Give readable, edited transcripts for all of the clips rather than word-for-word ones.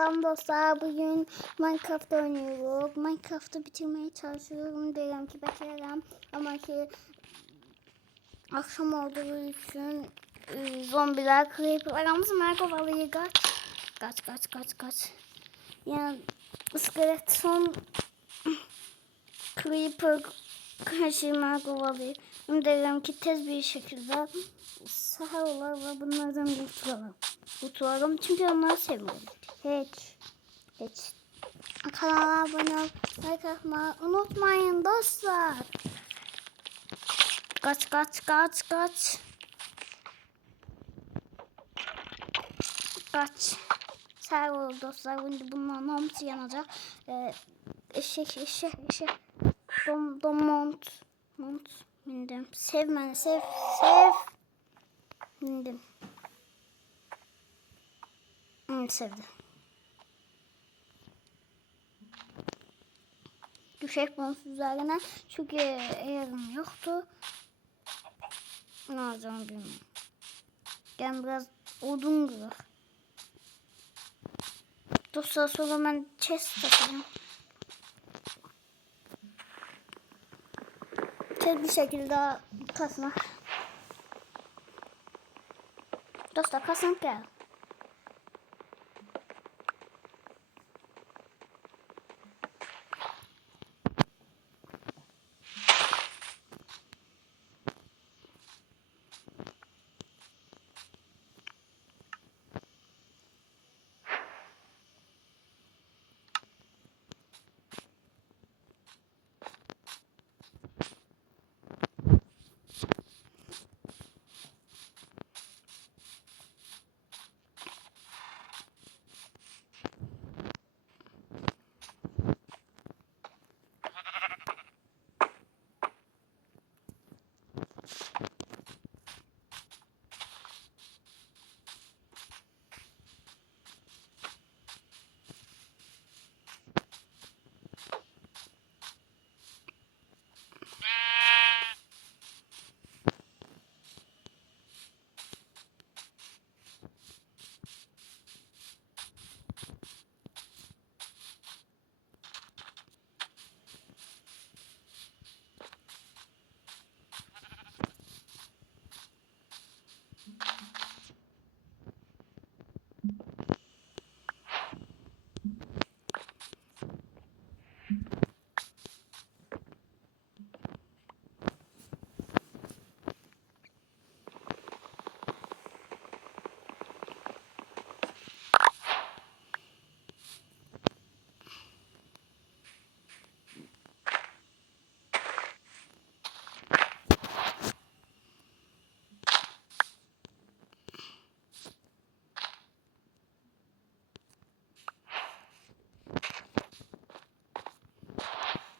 Selam dostlar, bugün Minecraft oynuyoruz. Minecraft'ı bitirmeye çalışıyorum. Diyorum ki beceremem ama ki akşam olduğu için zombiler, creeper aramızı merhabalıyı kaç. Yani skeleton creeper karşı merhabalıyı. Diyorum ki tez bir şekilde sahalar ve bunlardan kurtulalım. Çünkü onları seviyorum. Hiç. Kanala abone olmayı, like atmayı unutmayın dostlar. Kaç. Sağ olun dostlar. Şimdi bunların hamısı yanacak. Eşek. Mont. Mindim. Sev beni, sev. Mindim. Sevdim. Düşek bonus üzerine. Çünkü eğerim yoktu. Ne olacağını bilmiyorum. Ben biraz odun kırık. Dostlar sonra ben chest takacağım. Tez bir şekilde kasma. Dostlar kasmak gel.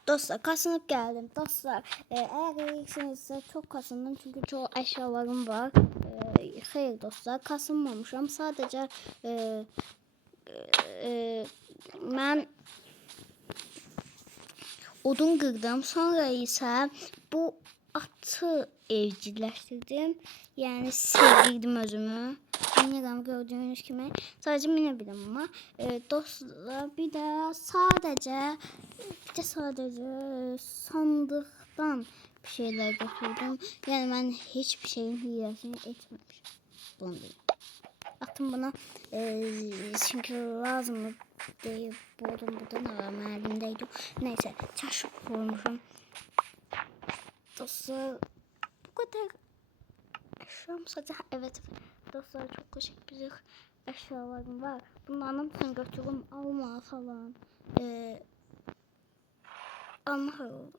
Dostlar kasınıp geldim. Dostlar eğer iyiysenizse çok kasındım çünkü çok eşyalarım var. Hayır dostlar kasınmamışım. Sadece ben odun kırdım. Sonra ise bu atı evcilleştirdim. Yani sevdirdim özümü. Bilmiyorum gördüğünüz gibi. Sadece minebilirim ama. Dostlar bir de sadece sandıktan bir şeyler götürdüm. Yani ben hiçbir şeyin hiyasını etmemişim. Bunu değil. Attım buna çünkü lazım değil. Buradan aram elimdeydi. Neyse çarşı koymuşum. Dostlar bu kadar eşyam sadece evet dostlar çok küçük eşyalarım var. Bunların hepsini götürüm alma falan. Anlıyorum.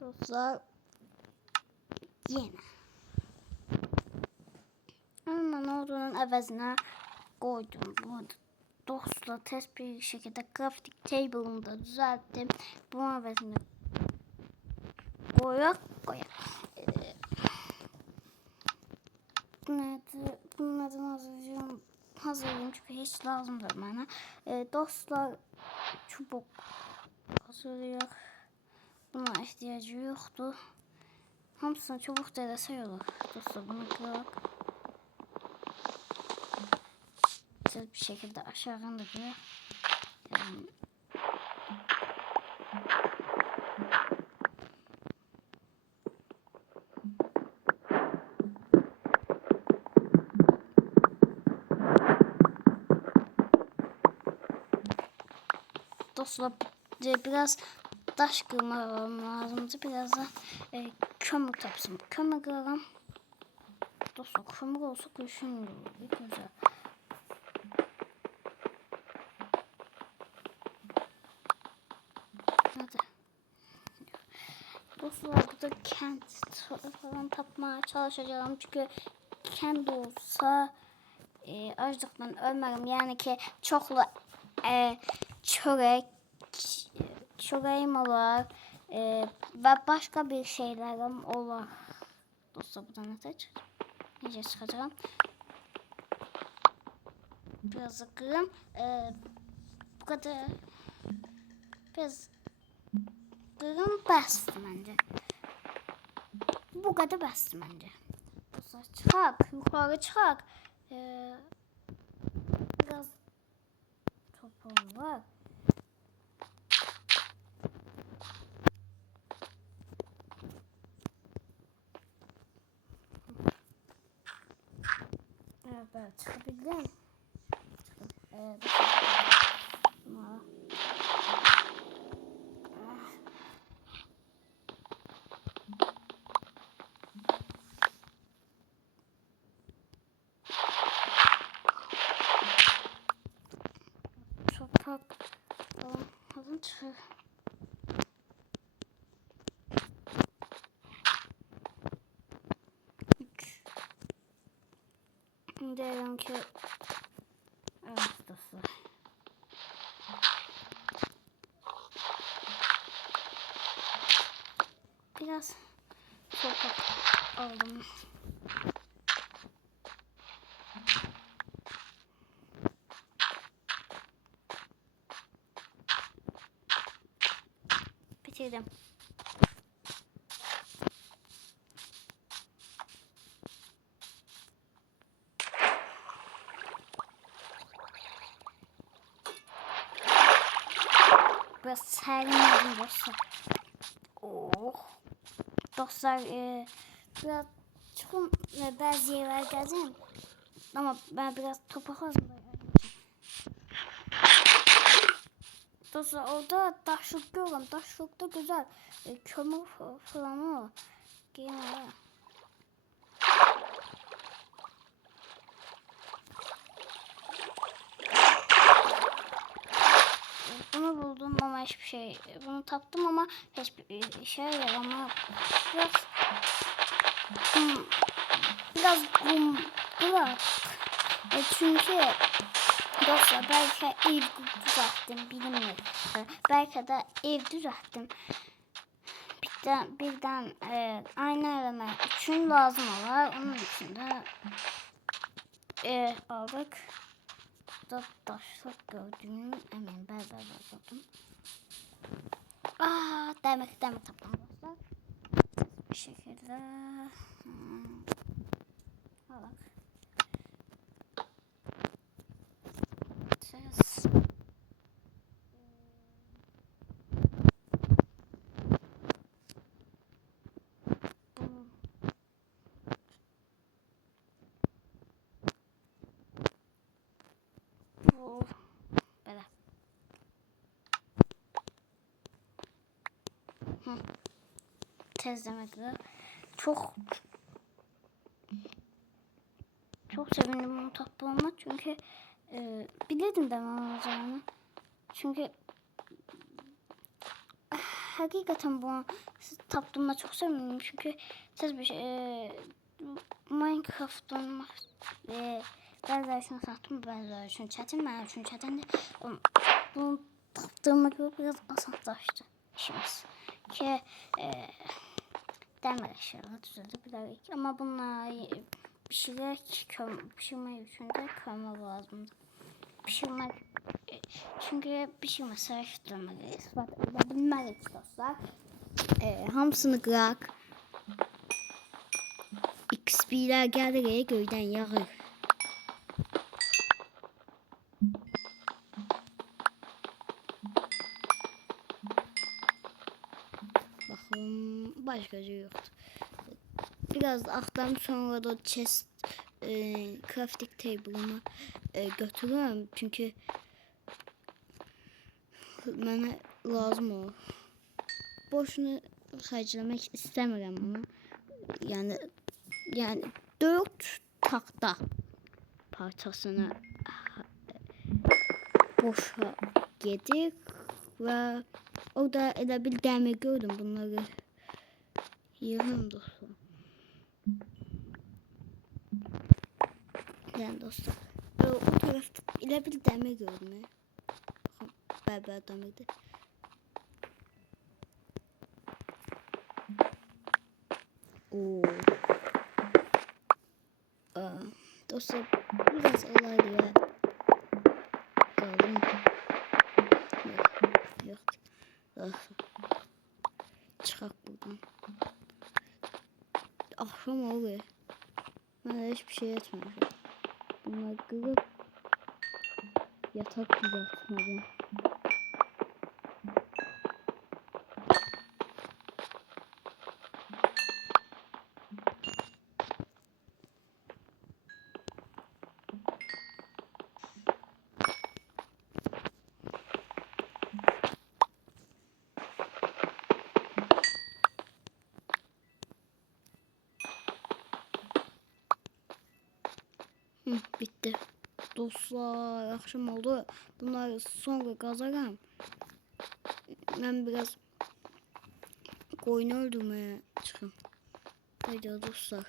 Dostlar yine. Ama ne olduğunun əvəzinə koydum. Bu dostlar tez bir şekilde crafting table'ımı da düzelttim. Bunun əvəzinə koyak. Bunun adını hazırlayayım çünkü hiç lazımdır bana. Dostlar çubuk hazırlıyor. Buna ihtiyacı yoktu. Hamısını çubuk da eləsək olur. Dostlar bunu kıraq. tez bir şekilde aşağıdan da böyle yazalım. Dostlar biraz taş kırmam lazımdı. Biraz da kömür tapsın. Kömür kıralım. Dostlar kömür olsa kurşun olur. Güzel. Hadi. Dostlar burada kent falan tapmaya çalışacağım. Çünkü kent olsa açlıktan ölmem. Yani ki çoklu çöreğim olar ve başka bir şeylerim olar. Dostlar buradan nece çıkacağım. Biraz kırım. Bu kadar biraz kırım bastı bence. Bu kadar bastı bence. Dostlar çıkak. Yukarı çıkak. Biraz topum var. Evet, çıkabildim. Evet. Toprak hazır çıkıyor. Diyelim ki evet dostlar. Biraz toprak aldım. Bitirdim. Biraz serinledim dostlar. Oh. Dostlar biraz çok bazı yerler gezeyim. Ama ben biraz toprak hazırlayayım. Dostlar orada taşlık görüyorum. Taşlık da güzel. Kömür falan o. Gene var. Bunu buldum ama hiçbir şey. Bunu taptım ama hiçbir işe yaramıyor. Biraz bırak. Çünkü dostlar belki ev düzelttim bilmiyorum. Belki de ev düzelttim. Birden aynı eleme için lazım olur. Onun için de aldık. Da taşlık gördüğüm emin ben. Demek tamam dostlar. Bir şekilde alak. Ses. Bu böyle. Tez demekle çok sevindim bunu tatlı olmak çünkü bilirdim demem olacağını. Çünkü hakikaten bunu taptığımda çok sevindim çünkü siz bir şey Minecraft'ın bazıları için sattım, bazıları için çetin, ben için çetin de bunu taptığıma göre biraz asanlaştı işimiz ki demir eşyaları düzeltebilirik ama bunlar pişirmek için de kömür lazımdı. Pişirmek çünkü pişirme savaştırmalıyız. Bak bilmeliyiz dostlar. Hamısını kırak. XP'ler geldiği göyden yağır. başka şey yoktu. Biraz axtarım, sonra da chest crafting table'ımı götürürüm çünkü bana lazım o. Boşuna xərcləmək istəmirəm ama yani 4 taxta parçasını boşa gedir ve orada elə bir dəmir gördüm, bunları yığım dostlar. Yani dostlar o tarafta elə bir dəmir gördüm. Bərbər dəmirdir. Oo. Dostlar biraz olaydı ya. Kaldım. Yok. Çıkak buradan. Akşam oluyor. Ben hiçbir şey etmedim. Bunlar kırıp yatak düzeltmedim. Bitti. Dostlar akşam oldu. Bunları sonra kazarım. Ben biraz koyun öldürmeye çıkayım. Haydi dostlar.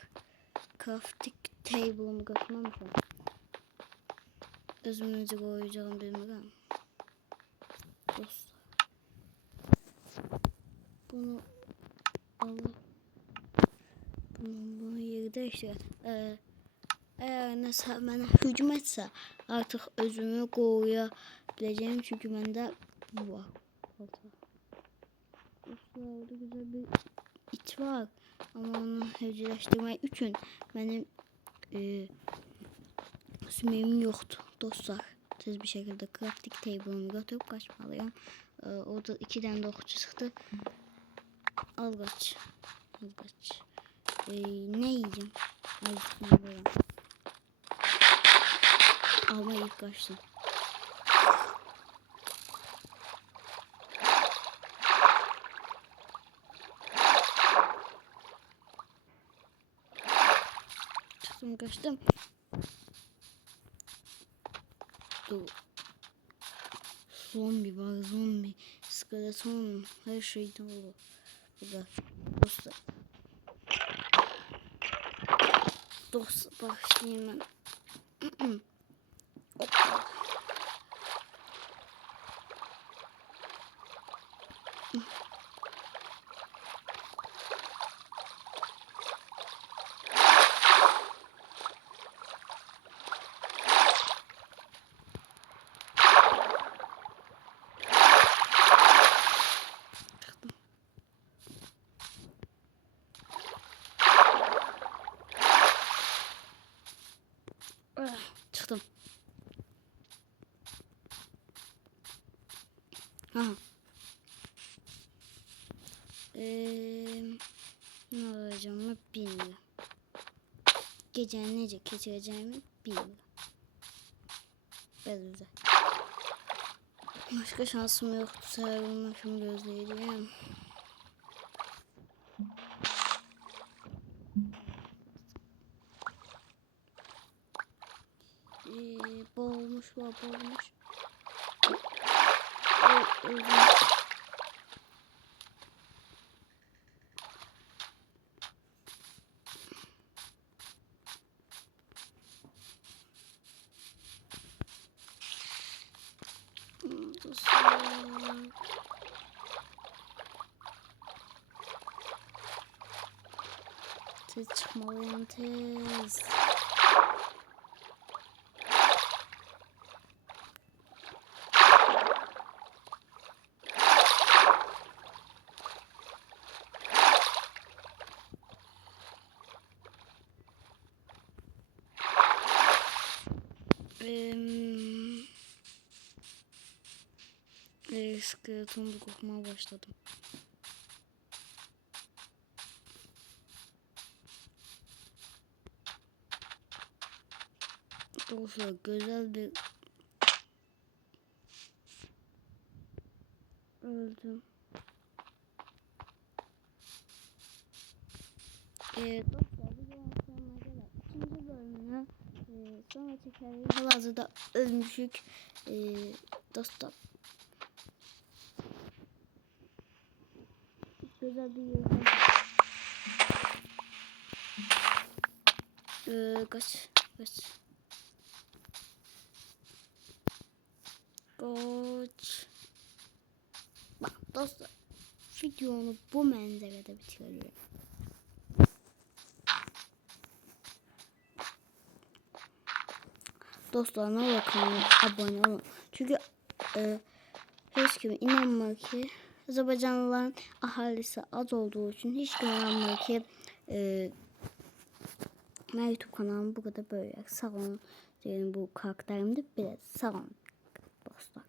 Crafting table'ımı katmamışım. Özümüzü koyacağım bilmiyorum. Dostlar. Bunu Allah. Bunu yeri değiştirelim. Eğer nəsə mənə hücum etsə, artıq özümü qoruya biləcəyim çünki məndə bu var. Orada güzel bir it var ama onu evcilleştirmək üçün mənim sümüyüm yoxdur dostlar. Tez bir şekilde crafting table'ımı götürüp kaçmalıyım. Orada 2 tane de okçu çıktı. Al kaç. Ne yiyeceğim? Acıkmayayım. Alma ilk kaçtım. Çıktım kaçtım. Dur. Zombi var, zombi. Skeleton, her şey dolu. Burada. Dostlar. Dostlar başlayayım ben. Çıktım. Ha. Ne olacağımı bilmiyorum. Geceyi nece geçireceğimi bilmiyorum. Biraz güzel. Başka şansım yoktu. Sarılma film gözleyeceğim. Boğulmuş var, boğulmuş. Öldüm. Tez çıkmalıyım, tez. Skeletonda kokmaya başladım. Dostlar güzel bir öldüm. Dostlar bu videonun sonuna kadar ikinci bölümünü sonra çekeriz. Halihazırda ölmüşük. Dostlar güzel bir yolda. Kaç. Bak dostlar videonu bu manzarada bitiriyorum. Dostlar ne olur kanala abone olun. Çünkü hiç kim inanmıyor ki Azerbaycanlıların ahalisi az olduğu için hiç kim inanmıyor ki YouTube kanalım bu kadar böyle. Sağ olun. Diyelim bu karakterimde biraz sağ olun dostlar.